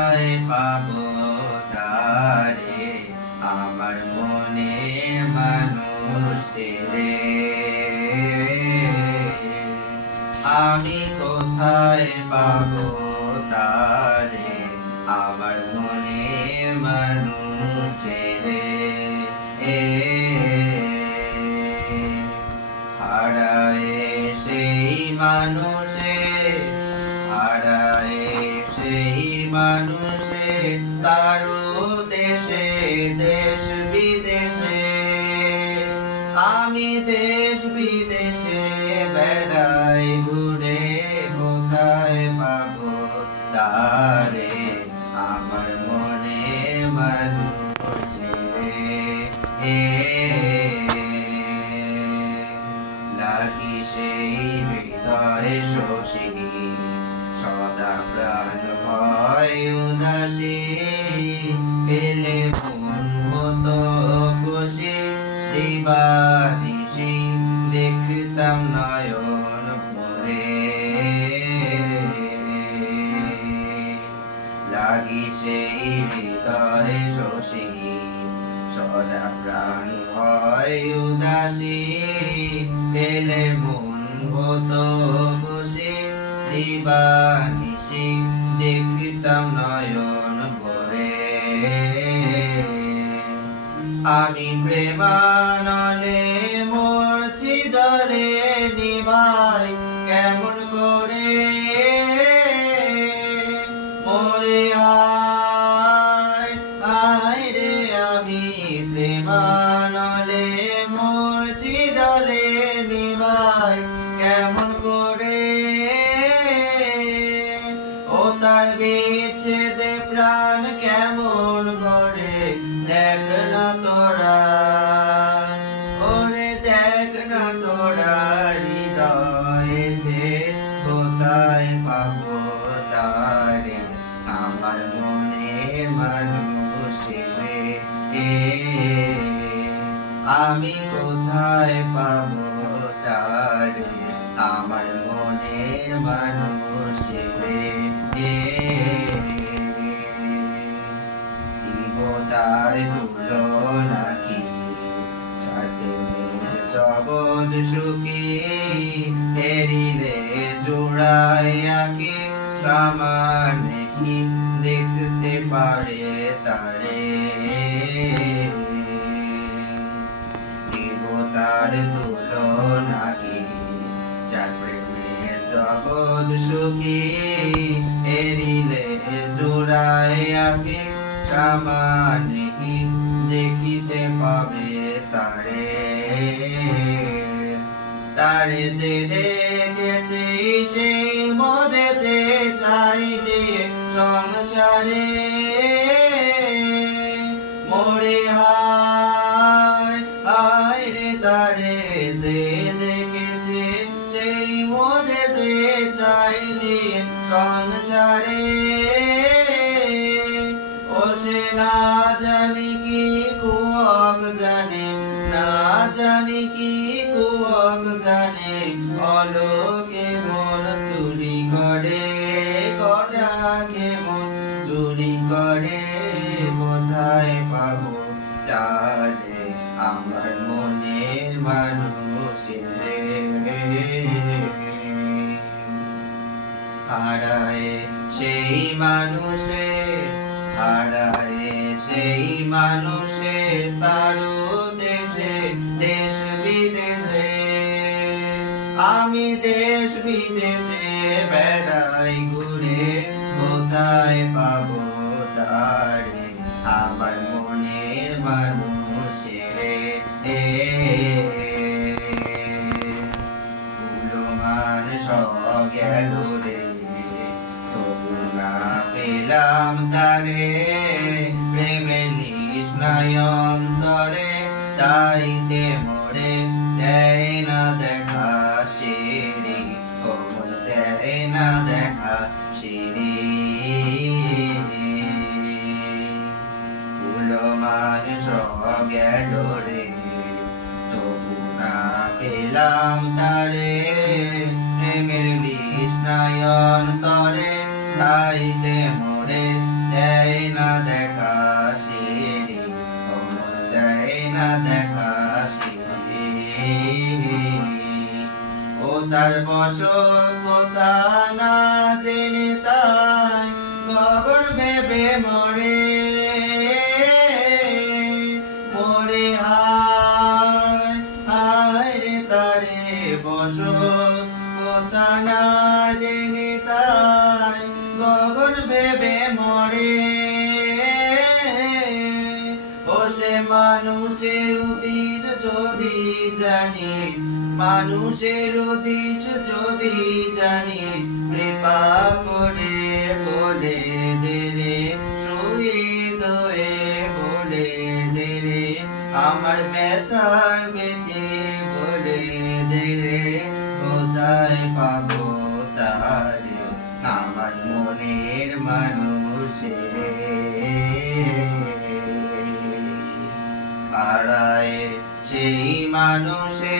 পাবো তারে আমার মনের মানুষ রে। আমি কোথায় পাবো তারে আমার মনের মানুষ রে। হারায় সেই মানুষে, হারায় সেই মানুষে তারও দেশে দেশ বিদেশে। আমি দেশ বিদেশে বেড়াই ঘুরে কোথায় পাবো তারে আমার মনের মানুষ রে। লাগি সেই হৃদয় শোষী সদা প্রাণ ভয় উদাসী। পেলে মন মতো খুশি দিবানিশি দেখতাম নয়ন ভরে। লাগি সেই হৃদয় শোষী সদা প্রাণ হয় উদাসী। পেলে মন মতো খুশি দিবানিশি দেখতাম নয়ন ভরে। আমি প্রেমানলে মরছি জলে নিভাই কেমন করে মরে আয় আয় রে। আমি প্রেমানলে মরছি জলে নিভাই কেমন করে। ও তার বিচ্ছেদে প্রাণ কেমন করে দেখ না তোরা। ওরে দেখ না তোরা হৃদয়ে সে কোথায় পাবো তারে আমার মনের মানুষ রে। আমি কোথায় পাবো তারে আমার মনের মানুষ রে। দিব তার তুলনা কি ছাড়ের জগৎ সুখী। এরিলে জোড়াইয়া কি সামানে কি দেখতে পারে তারে। দিব তার তুলনা কি যার প্রেমে জগৎ সুখী। এরিলে জোড়াইয়া কি সামানে কি দেখিতে পাবে তারে। তারে যে দেখেছে সেই মজেছে চাইতে সংসারে। মরে হায় হায় রে তারে যে দেখেছে সেই মজেছে চাইতে সংসারে। ও সে না জানি কি কুয়ক জানে, না জানি কি কুয়ক জানে। অলোকে মন চুরি করে কটাকে মন চুরি করে। কোথায় পাবো তারে আমার মনের মানুষ রে। হারায় সেই মানুষে, হারায় সেই মানুষে তারও দেশে দেশ বিদেশে। আমি দেশ বিদেশে বেড়াই ঘুরে কোথায় পাবো তারে আমার মনের মানুষ রে। উলমান সব গেল রে তবু না পেলাম তারে। প্রেমের তৃষ্ণায় অন্তরে তাইতে মোরে দেয় না দেখা সিঁড়ি। ও মন দেয় না দেখা সিঁড়ি। উলমান সব গেল রে তবু না পেলাম তারে। প্রেমের তৃষ্ণায় অন্তরে তাইতে মোরে তার বসত কোথা না জেনে তাই গগন ভেবে মরে মরে হায় হায় রে তারে বসত কোথা না জেনে তাই গগন ভেবে মরে ও সে মানুষের উদ্দেশ্য যদি জানিস মানুষের উদ্দেশ্য যদি জানিস কৃপা করে বলে দে রে শহীদ হয়ে বলে দে রে আমার ব্যথার বেঁধে বলে দে রে কোথায় পাবো তারে আমার মনের মানুষের হারায় সেই মানুষে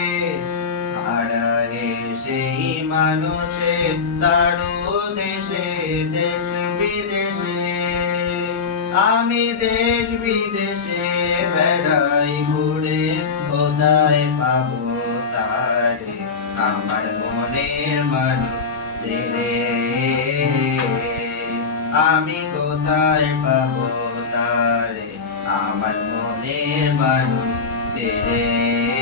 হারায় সেই মানুষে তারো দেশে দেশ বিদেশে আমি দেশ বিদেশে বেড়াই ঘুরে কোথায় পাবো তারে আমার মনের মানুষ রে আমি কোথায় পাবো তারে আমার মনের মানুষ রে